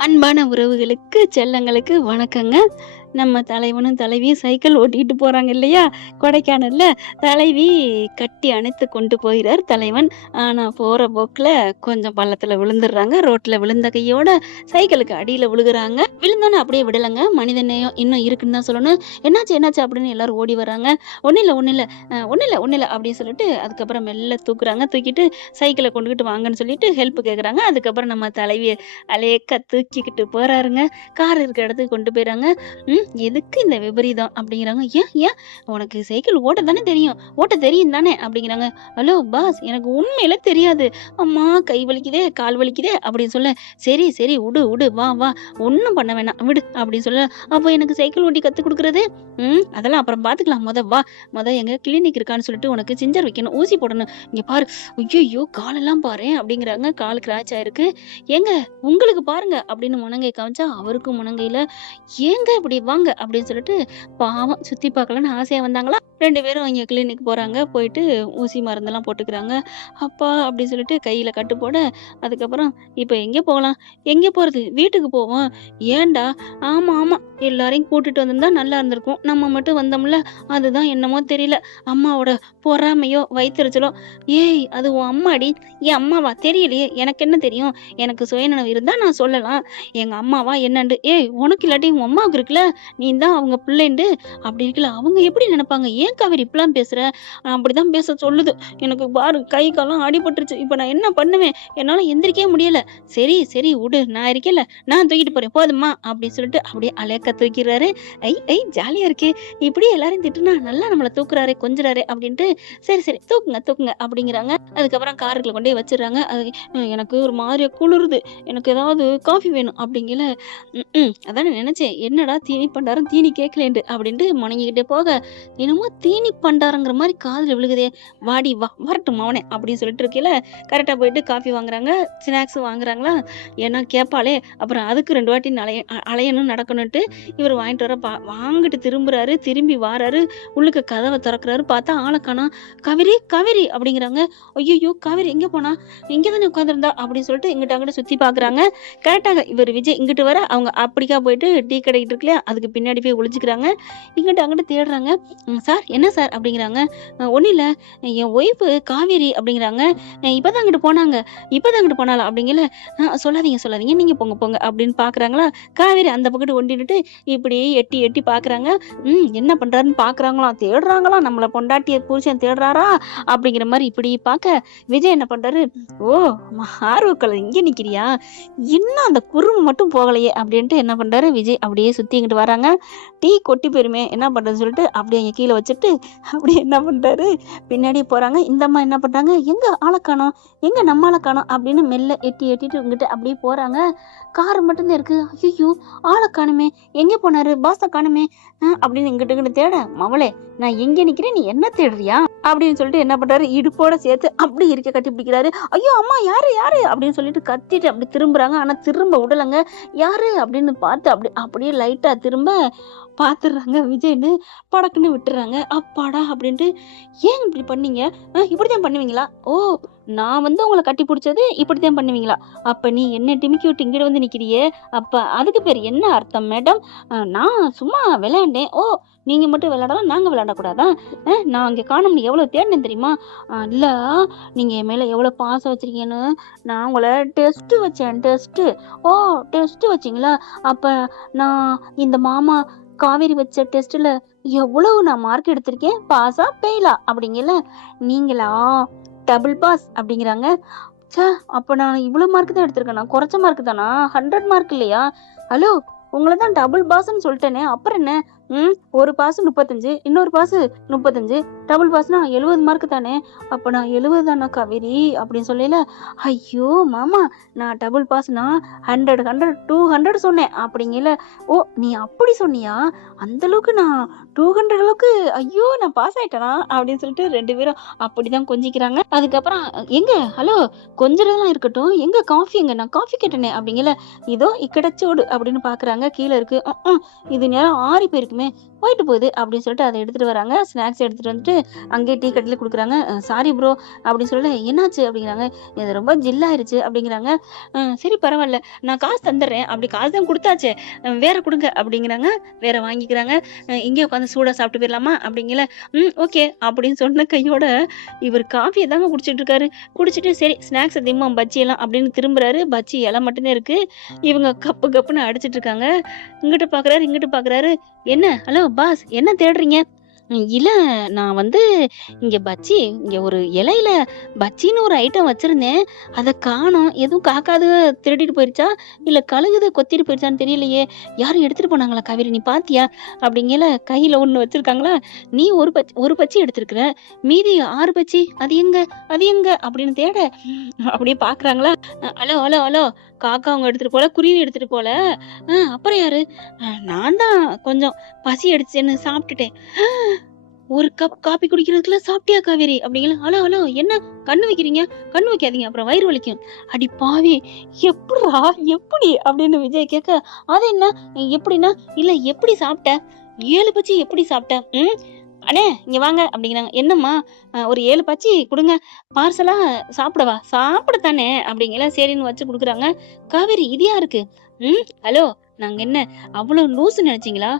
அன்பான உறவுகளுக்கு, செல்லங்களுக்கு வணக்கங்க. நம்ம தலைவனும் தலைவியும் சைக்கிள் ஓட்டிட்டு போறாங்க இல்லையா? கொடைக்கானல்ல. தலைவி கட்டி அணைத்து கொண்டு போகிறார் தலைவன். ஆனா போற போக்குல கொஞ்சம் பள்ளத்துல விழுந்துடுறாங்க. ரோட்ல விழுந்த கையோட சைக்கிளுக்கு அடியில விழுகுறாங்க. விழுந்தோனே அப்படியே விடலங்க. மனித நேயம் இன்னும் இருக்குன்னு தான் சொல்லணும். "என்னாச்சு, என்னாச்சு?" அப்படின்னு எல்லாரும் ஓடி வராங்க. "ஒண்ணும் இல்ல, ஒண்ணும் இல்ல. ஒண்ணும் இல்ல, ஒண்ணும் இல்ல" அப்படின்னு சொல்லிட்டு அதுக்கப்புறம் மெல்ல தூக்குறாங்க. தூக்கிட்டு சைக்கிள கொண்டுகிட்டு வாங்கன்னு சொல்லிட்டு ஹெல்ப் கேட்குறாங்க. அதுக்கப்புறம் நம்ம தலைவிய அலேக்கா தூக்கிக்கிட்டு போறாருங்க. கார் இருக்க இடத்துக்கு கொண்டு போயிறாங்க. எதுக்கு இந்த விபரீதம் அப்படிங்கிறாங்க. "ஏன் ஏன்? உனக்கு சைக்கிள் ஓட்ட தானே தெரியும். ஓட்ட தெரியும் தானே?" அப்படிங்கிறாங்க. "ஹலோ பாஸ், எனக்கு உண்மையிலே தெரியாது. அம்மா கை வலிக்குதே, கால் வலிக்குதே" அப்படின்னு சொல்ல, "சரி சரி உடு உடு, வா வா, ஒண்ணும் பண்ண வேணாம் விடு" அப்படின்னு சொல்ல, "அப்போ எனக்கு சைக்கிள் ஓட்டி கத்துக் குடுக்குறது? அதெல்லாம் அப்புறம் பார்த்துக்கலாம். வா. எங்க கிளினிக் இருக்கான்னு சொல்லிட்டு உனக்கு சிஞ்சர் வைக்கணும், ஊசி போடணும். இங்க பாரு. ஐயையோ! காலெல்லாம் பாரேன்" அப்படிங்கிறாங்க. கால் கிராச் ஆயிருக்கு. "ஏங்க உங்களுக்கு பாருங்க" அப்படின்னு முனங்கை காமிச்சா, அவருக்கும் முனங்கையில, "ஏங்க இப்படி வாங்க" அப்படின்னு சொல்லிட்டு பாவம் சுத்தி பார்க்கலான்னு ஆசையா வந்தாங்களா, 2 பேரும் இங்க கிளினிக் போறாங்க. போயிட்டு ஊசி மருந்தெல்லாம் போட்டுக்கிறாங்க. அப்பா அப்படின்னு சொல்லிட்டு கையில கட்டு போட, அதுக்கப்புறம் "இப்ப எங்க போகலாம்? எங்க போறது? வீட்டுக்கு போவோம்." "ஏன்டா?" "ஆமா, ஆமா. எல்லாரையும் கூட்டிட்டு வந்திருந்தா நல்லா இருந்திருக்கும். நம்ம மட்டும் வந்தோம்ல, அதுதான் என்னமோ தெரியல. அம்மாவோட பொறாமையோ, வயித்தெரிச்சலோ." "ஏய் அது உன் அம்மாடி." "என் அம்மாவா? தெரியலையே. எனக்கு என்ன தெரியும்? எனக்கு சுயநினைவு இருந்தா நான் சொல்லலாம். எங்க அம்மாவா என்னன்ட்டு." "ஏய் உனக்கு இல்லாட்டி உன் அம்மாவுக்கு இருக்குல்ல, நீ தான் அவங்க பிள்ளைன்ட்டு." "அப்படி இருக்குல்ல, அவங்க எப்படி நினைப்பாங்க? ஏன் காவேரி இப்படிலாம் பேசுற?" அப்படிதான் பேச சொல்லுது. எனக்கு பாரு கை கால்லாம் அடிபட்டுருச்சு. இப்ப நான் என்ன பண்ணுவேன்? என்னால எந்திரிக்கவே முடியல." "சரி சரி உடு, நான் இருக்கேன்ல, நான் தூக்கிட்டு போறேன் போதுமா?" அப்படின்னு சொல்லிட்டு அப்படியே அலேக்கா தூக்கிறாரு. ஐ ஐ ஜாலியா இருக்கே! இப்படியே எல்லாரையும் திட்டுனா நல்லா நம்மள தூக்குறாரே, கொஞ்சுறாரே அப்படின்ட்டு, "சரி சரி தூக்குங்க தூக்குங்க" அப்படிங்கிறாங்க. அதுக்கப்புறம் காருக்குள்ள கொண்டு போய் வச்சுடுறாங்க. அது எனக்கு ஒரு மாதிரியா குளிருது. எனக்கு ஏதாவது காஃபி வேணும் அப்படிங்கல, அதானே நினைச்சேன். என்னடா தீனி பண்டாரம் தீனி கேட்கலேன்ட்டு அப்படின்ட்டு முனங்கிக்கிட்டே போக, என்னமோ தீனி பண்டாரங்கிற மாரி காதுல விழுகுதே. "வாடி வா, வரட்டும் மவனே" அப்படின்னு சொல்லிட்டு இருக்கையில, கரெக்ட்டா போயிட்டு காஃபி வாங்குறாங்க, ஸ்நாக்ஸும் வாங்குறாங்களா, ஏன்னா கேட்பாளே, அப்புறம் அதுக்கு 2 வாட்டி அலையணும் நடக்கணுன்ட்டு இவரு வாங்கிட்டு வர வாங்கிட்டு திரும்புறாரு, திரும்பி வாராரு, உள்ளுக்க கதவ தொறக்குறாரு, பார்த்தா ஆள காணோம். "காவேரி, காவேரி" அப்படிங்கிறாங்க. ஐய்யய்யோ! காவேரி எங்க போனா? இங்க தானே உட்காந்துருந்தா அப்படின்னு சொல்லிட்டு இங்கிட்டு அங்கிட்டு சுத்தி பார்க்குறாங்க. கரெக்ட்டாக இவரு விஜய் இங்கிட்டு வர, அவங்க அப்படிக்கா போயிட்டு டீ கடைக்கிட்டு இருக்கு இல்லையா, அதுக்கு பின்னாடி போய் ஒளிஞ்சுக்கிறாங்க. இங்கிட்டு அங்கிட்டு தேடுறாங்க. சார் என்ன சார்?" அப்படிங்கிறாங்க. ஒண்ணும் இல்ல, என் ஒய்ஃபு காவேரி" அப்படிங்கிறாங்க. இப்பதான் அங்கிட்டு போனாங்க. இப்பதான் அங்கிட்டு போனாளா?" அப்படிங்கல, சொல்லாதீங்க சொல்லாதீங்க, நீங்க போங்க போங்க" அப்படின்னு பார்க்குறாங்களா, காவேரி அந்த பக்கத்து ஒண்டிட்டு இப்படி எட்டி எட்டி பார்க்குறாங்க. என்ன பண்றாருன்னு பார்க்குறாங்களாம், தேடுறாங்களாம். நம்மள பொண்டாட்டிய புருஷன் தேடுறாரா? அப்படிங்கிற மாரி இப்படி பார்க்க, விஜய் என்ன பண்றாரு, "ஓ! ஆர்வக்கோளாறு இங்க நிக்கிறியா? இன்னும் அந்த குறும்பு மட்டும் போகலையே" அப்படின்ட்டு என்ன பண்றாரு, விஜய் அப்படியே சுத்தி இங்கிட்டு வராங்க. டீ கொட்டி போயிருமே, என்ன பண்றதுன்னு சொல்லிட்டு அப்படியே அங்க கீழ வச்சுட்டு, அப்படியே என்ன பண்றாரு, பின்னாடியே போறாங்க. இந்த அம்மா என்ன பண்றாங்க, "எங்க ஆள காணோம்? எங்க நம்ம ஆள காணோம்?" அப்படின்னு மெல்ல எட்டி எட்டிட்டு இங்கிட்டு அப்படியே போறாங்க. கார் மட்டும் தான் இருக்கு. ஐய்யய்யோ! ஆள காணுமே, எங்கே போனாரு, பாஸ காணுமே, அப்படின்னு இங்கிட்டு இங்கிட்டு தேட, "மவளே நான் எங்க நிக்கிறேன், நீ என்ன தேடுறியா?" அப்படின்னு சொல்லிட்டு என்ன பண்றாரு, இடுப்போட சேர்த்து அப்படி இருக்க கட்டி பிடிக்கிறாரு. "ஐயோ அம்மா யாரு யாரு?" அப்படின்னு சொல்லிட்டு கத்திட்டு அப்படி திரும்புறாங்க. ஆனா திரும்ப விடலங்க. "யாரு?" அப்படின்னு பார்த்து அப்படியே லைட்டா திரும்ப பார்த்துடுறாங்க விஜய்ன்னு, படக்குன்னு விட்டுறாங்க. அப்பாடா அப்படின்ட்டு, "ஏன் இப்படி பண்ணீங்க? இப்படித்தான் பண்ணுவீங்களா? ஓ! நான் வந்து உங்கள கட்டி புடிச்சது இப்படித்தான் பண்ணுவீங்களா? அப்ப நீ என்ன டிமிக்கி விட்டு இங்கிட்டு வந்து நிக்கிறியே, அப்ப அதுக்கு பேரு என்ன அர்த்தம் மேடம்? நான் சும்மா விளையாண்டேன். ஓ! நீங்க மட்டும் விளையாடலாம், நாங்க விளையாடக்கூடாதா? நான் அங்க காணோம்னு எவ்வளவு தேடினேன் தெரியுமா? இல்ல, நீங்க என் மேல எவ்வளவு பாசம் வச்சிருக்கீங்கன்னு நான் உங்கள டெஸ்ட் வச்சேன், டெஸ்ட். ஓ! டெஸ்ட் வச்சீங்களா? அப்ப நான் இந்த மாமா காவேரி வச்ச டெஸ்ட்ல எவ்வளவு நான் மார்க் எடுத்திருக்கேன்? பாஸா? ஃபெயிலா?" அப்படிங்கல, "நீங்களா? டபுள் பாஸ்" அப்படிங்கிறாங்க. ச்சே! அப்ப நான் இவ்ளோ மார்க் தான் எடுத்திருக்கேனா? குறைச்ச மார்க் தானா? 100 மார்க் இல்லையா? ஹலோ! உங்கள தான் டபுள் பாஸ்ன்னு சொல்ட்டேனே! அப்புறம் என்ன? ஒரு பாஸ் 35, இன்னொரு பாஸ் 35, டபுள் பாஸ்னா 70 மார்க் தானே! அப்ப நான் 70 தானா காவேரி? அப்படின்னு சொல்லையில, ஐயோ! மாமா, நான் டபுள் பாஸ்னா 100, 100, 200 சொன்னேன் அப்படிங்கையில, ஓ! நீ அப்படி சொன்னியா? அந்த அளவுக்கு நான் 200 அளவுக்கு, ஐயோ! நான் பாஸ் ஆயிட்டனா? அப்படின்னு சொல்லிட்டு 2 பேரும் அப்படிதான் கொஞ்சிக்கிறாங்க. அதுக்கப்புறம், "எங்க? ஹலோ! கொஞ்சுறதெல்லாம் இருக்கட்டும். எங்க காஃபி எங்க? நான் காஃபி கேட்டேனே" அப்படிங்கல, "இதோ இக்கடச்சோடு" அப்படின்னு பார்க்குறாங்க. கீழ இருக்கு. இது நேரம் ஆறி போயிருக்குமே, போயிட்டு போகுது அப்படின்னு சொல்லிட்டு அத எடுத்துட்டு வராங்க. ஸ்நாக்ஸ் எடுத்துட்டு வந்துட்டு, அங்கேயே டீ கடையில குடுக்குறாங்க. சாரி ப்ரோ அப்படின்னு சொல்ல, என்னாச்சு அப்படிங்கிறாங்க. இது ரொம்ப ஜில்லாயிருச்சு அப்படிங்கிறாங்க. சரி பரவாயில்ல, நான் காசு தந்துடுறேன். அப்படி காசு தான் குடுத்தாச்சே, வேற குடுங்க அப்படிங்கிறாங்க. வேற வாங்கிக்கிறாங்க. இங்கேயே உட்காந்து சூடா சாப்பிட்டு போயிடலாமா அப்படிங்கல. ஓகே அப்படின்னு சொன்ன கையோட இவர் காஃபியை தாங்க குடிச்சிட்டு இருக்காரு. குடிச்சிட்டு சரி ஸ்நாக்ஸ் திம்மா பஜ்ஜி எல்லாம் அப்படின்னு திரும்புறாரு. பஜ்ஜி இலை மட்டும்தான் இருக்கு. இவங்க கப்பு கப்புன்னு அடிச்சிட்டு இருக்காங்க. இங்கிட்டு பாக்குறாரு, இங்கிட்டு பாக்குறாரு. என்ன ஹலோ பாஸ், என்ன தேடுறீங்க? இல்ல, நான் வந்து இங்க பஜ்ஜி, இங்க ஒரு இலையில பஜ்ஜின்னு ஒரு ஐட்டம் வச்சிருந்தேன். அத காணோம். எதுவும் காக்காது திருடிட்டு போயிருச்சா? இல்ல கழுகுது கொத்திட்டு போயிருச்சான்னு தெரியலையே. யாரும் எடுத்துட்டு போனாங்களா காவேரி, நீ பாத்தியா? அப்படிங்கல. கையில ஒண்ணு வச்சிருக்காங்களா? நீ ஒரு பச்சி எடுத்திருக்கிற. மீதி 6 பச்சி அது எங்க? அது எங்க? அப்படின்னு தேட அப்படியே பாக்குறாங்களா? ஹலோ ஹலோ ஹலோ, காக்கா அவங்க எடுத்துட்டு போல, குருவி எடுத்துட்டு போல. அப்புறம் யாரு? நான் தான் கொஞ்சம் பசி எடுத்துச்சுன்னு சாப்பிட்டுட்டேன். ஒரு கப் காப்பி குடிக்கிறதுக்குள்ள சாப்பிட்டியா காவேரி அப்படிங்கல. ஹலோ ஹலோ, என்ன கண்ணு வைக்கிறீங்க? கண்ணு வைக்காதீங்க, அப்புறம் வயிறு வலிக்கும். அடி பாவி, எப்படிடா எப்படி அப்படின்னு விஜய் கேட்க, அது என்ன எப்படின்னா, இல்ல எப்படி சாப்பிட்ட? 7 பச்சி எப்படி சாப்பிட்ட? அண்ணே இங்க வாங்க அப்படிங்கிறாங்க. என்னம்மா? ஒரு 7 பச்சி குடுங்க, பார்சலா சாப்பிடவா? சாப்பிடத்தானே அப்படிங்கல. சரின்னு வச்சு குடுக்குறாங்க. காவேரி இது யாருக்கு? ஹலோ, நாங்க என்ன அவ்வளவு லூசு நினைச்சீங்களா?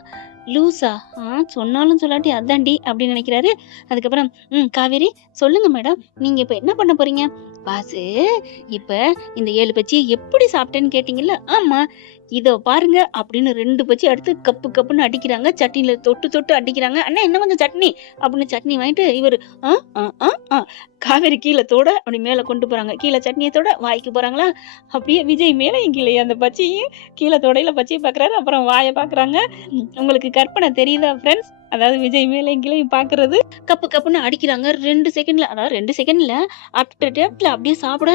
லூசா? சொன்னாலும் சொல்லாட்டி அதான்டி அப்படின்னு நினைக்கிறாரு. அதுக்கப்புறம் காவேரி சொல்லுங்க மேடம், நீங்க இப்ப என்ன பண்ண போறீங்க? பாசு, இப்ப இந்த 7 பச்சியை எப்படி சாப்பிட்டேன்னு கேட்டீங்கல்ல. ஆமா, இதோ பாருங்க அப்படின்னு 2 பச்சி எடுத்து கப்பு கப்புன்னு அடிக்கிறாங்க. சட்னியில தொட்டு தொட்டு அடிக்கிறாங்க. அண்ணா என்ன கொஞ்சம் சட்னி அப்படின்னு சட்னி வாங்கிட்டு இவரு காவேரி கீழே தொட அப்படி மேல கொண்டு போறாங்க. கீழே சட்னியை தொட வாய்க்கு போறாங்களா? அப்படியே விஜய் மேலையும் கீழே அந்த பச்சையும் கீழே தொடையில பச்சையை பாக்குறாரு. அப்புறம் வாயை பாக்குறாங்க. உங்களுக்கு கற்பனை தெரியுதா ஃப்ரெண்ட்ஸ்? அதாவது விஜய் மேலையும் கீழையும் பாக்குறது. கப்பு கப்புன்னு அடிக்கிறாங்க 2 செகண்ட்ல. அதாவது 2 செகண்ட்ல அப்டர் டேப்ல அப்படியே சாப்பிட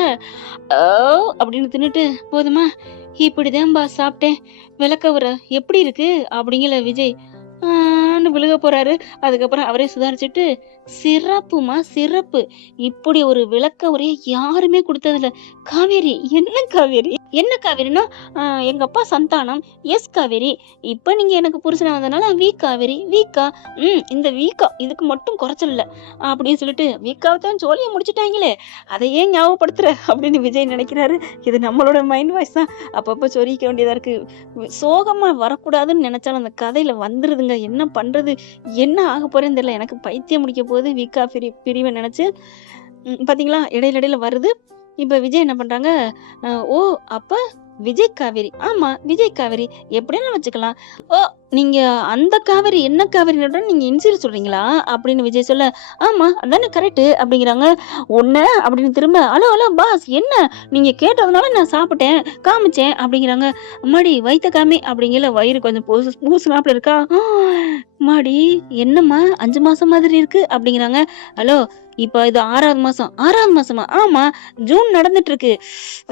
அப்படின்னு தின்னுட்டு, போதுமா, இப்படிதான்பா சாப்பிட்டேன், விளக்கவுற எப்படி இருக்கு அப்படிங்கல விஜய் விழுக போறாரு. அதுக்கப்புறம் அவரே சுதாரிச்சுட்டு, சிறப்புமா சிறப்பு, இப்படி ஒரு விளக்க உரைய யாருமே கொடுத்ததில்ல. காவேரி என்ன காவேரி? என்ன காவேரினா, எங்க அப்பா சந்தானம், எஸ் காவேரி. இப்ப நீங்க எனக்கு புருஷனா வந்ததுனால வீ காவேரி. வீக்கா? இந்த வீக்கா இதுக்கு மட்டும் குறைச்சல் இல்ல அப்படின்னு சொல்லிட்டு, வீக்காவத்தான் ஜோலியை முடிச்சுட்டாங்களே, அதை ஏன் ஞாபகப்படுத்துற அப்படின்னு விஜய் நினைக்கிறாரு. இது நம்மளோட மைண்ட் வாய்ஸ் தான், அப்பப்ப சொரிக்க வேண்டியதா இருக்கு. சோகமா வரக்கூடாதுன்னு நினைச்சாலும் அந்த கதையில வந்துருதுங்க. என்ன பண்றது, என்ன ஆக போறேன்னு தெரியல. எனக்கு பைத்தியம் முடிக்க போகுது வீக்கா பிரிவை நினைச்சு. பாத்தீங்களா, இடையில வருது. இப்ப விஜய் என்ன பண்றாங்க, ஓ அப்ப விஜய் காவேரி. ஆமா விஜய் காவேரி, எப்படின்னு வச்சுக்கலாம். ஓ நீங்க அந்த காவேரி, என்ன காவேரி நீங்க இன்சியல் சொல்றீங்களா அப்படின்னு விஜய் சொல்ல, ஆமா அதானே கரெக்ட் அப்படிங்கிறாங்க. ஒண்ணு அப்படின்னு திரும்ப, ஹலோ ஹலோ பாஸ், என்ன நீங்க கேட்டதுனால நான் சாப்பிட்டேன் காமிச்சேன் அப்படிங்கிறாங்க. அம்மாடி வயித்த காமி அப்படிங்கல. வயிறு கொஞ்சம் பூசுனாப்புல இருக்கா. மாடி என்னம்மா 5 மாசம் மாதிரி இருக்கு அப்படிங்கிறாங்க. ஹலோ, இப்ப இது 6வது மாசம். 6வது மாசமா? ஆமா, ஜூன் நடந்துட்டு இருக்கு.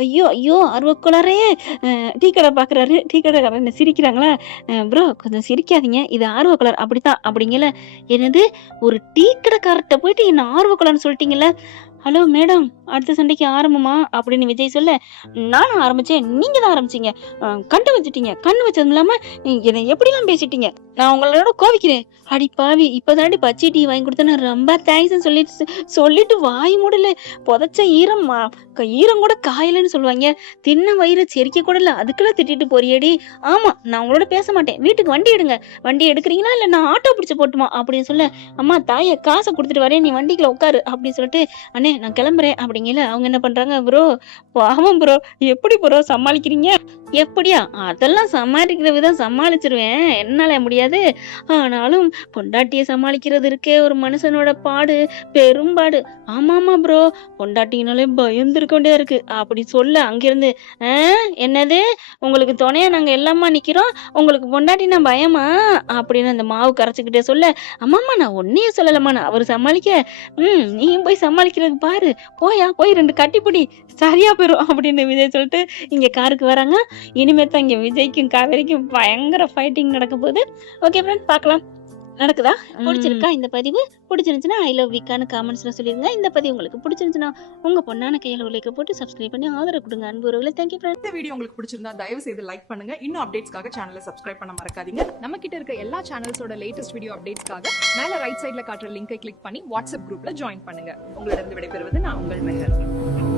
ஐயோ ஐயோ, ஆர்வக்கோளாரே. டீ கடை பாக்குறாரு. டீ கடைக்காரன் சிரிக்கிறாங்களா? ப்ரோ கொஞ்சம் சிரிக்காதீங்க, இது ஆர்வக்கோளார் அப்படித்தான் அப்படிங்கல. என்னது, ஒரு டீ கடைக்காரர்கிட்ட போயிட்டு என்ன ஆர்வக்கோளார்னு சொல்லிட்டீங்கல்ல. ஹலோ மேடம், அடுத்த சண்டைக்கு ஆரம்பமா அப்படின்னு விஜய் சொல்ல, நானும் ஆரம்பிச்சேன், நீங்க தான் ஆரம்பிச்சீங்க. கண்டு வச்சுட்டீங்க. கண்ணு வச்சதும் இல்லாம என்னை எப்படிலாம் பேசிட்டீங்க, நான் உங்களோட கோவிக்கிறேன். அடி பாவி, இப்பதாண்டி பச்சை டீ வாங்கி கொடுத்தேன்னு ரொம்ப தேங்க்ஸ் சொல்லிட்டு வாய் மூடல. புதைச்ச ஈரம் கூட காயலன்னு சொல்லுவாங்க. தின்ன வயிறு செரிக்க கூட இல்ல, அதுக்குள்ள திட்டிட்டு போறியடி. ஆமா, நான் உங்களோட பேச மாட்டேன், வீட்டுக்கு வண்டி எடுங்க. வண்டி எடுக்கிறீங்களா இல்ல நான் ஆட்டோ பிடிச்சு போட்டுமா அப்படின்னு சொல்ல, அம்மா தாய காசை கொடுத்துட்டு வரேன், நீ வண்டிக்குள்ள உட்காரு அப்படின்னு சொல்லிட்டு, அண்ணே நான் கிளம்புறேன் அப்படிங்கல. அவங்க என்ன பண்றாங்க, ப்ரோ பாவம் ப்ரோ, எப்படி ப்ரோ சமாளிக்கிறீங்க? எப்படியா, அதெல்லாம் சமாளிக்கிற விதம் சமாளிச்சிருவேன், என்னால முடியாது. ஆனாலும் பொண்டாட்டிய சமாளிக்கிறது இருக்கே ஒரு மனுஷனோட பாடு, பெரும்பாடு. ஆமாமா ப்ரோ, பொண்டாட்டினாலே பயந்துருக்க வேண்டியதா இருக்கு அப்படி சொல்ல. அங்கிருந்து, என்னது, உங்களுக்கு துணையா நாங்க எல்லாமா நிக்கிறோம், உங்களுக்கு பொண்டாட்டினா பயமா அப்படின்னு அந்த மாவு கரைச்சுக்கிட்டே சொல்ல, அம்மாமா நான் ஒன்னையே சொல்லலம்மா, நான் அவர் சமாளிக்க. நீ போய் சமாளிக்கிறதுக்கு பாரு, போய் 2 கட்டிப்பிடி, சரியா போயிரும் அப்படின்னு விஜய் சொல்லிட்டு இங்க காருக்கு வராங்க. இனிமே தான் இங்க விஜய்க்கும் காவேரிக்கும் பயங்கர ஃபைட்டிங் நடக்க போகுது. ஓகே ஃப்ரெண்ட், பார்க்கலாம். நடக்குதா? ம். புடிச்சிருக்கா இந்த பதிவு? புடிச்சிருந்துச்சுன்னா, ஐ லவ் விக்கான்னு காமெண்ட்ஸ்ல சொல்லிருங்க. இந்த பதிவு உங்களுக்கு புடிச்சிருந்துச்சுன்னா, உங்க பொண்ணான கையில ஒரு லைக்க போட்டு சப்ஸ்கிரைப் பண்ணி ஆதரவு குடுங்க. அன்பு உறவுகளே. Thank you friends. இந்த வீடியோ உங்களுக்கு பிடிச்சிருந்தா தயவு செய்து லைக் பண்ணுங்க. இன்னும் அப்டேட்ஸ்க்காக சேனலை சப்ஸ்கிரைப் பண்ண மறக்காதீங்க. நம்ம கிட்ட இருக்க எல்லா சேனல்ஸோட லேட்டஸ்ட் வீடியோ அப்டேட்ஸ்க்காக மேல ரைட் சைடுல காட்டுற லிங்கை கிளிக் பண்ணி வாட்ஸ்அப் குரூப்ல ஜாயின் பண்ணுங்க. உங்களிடம் விடைபெறுவது நான் உங்கள் மெஹர்.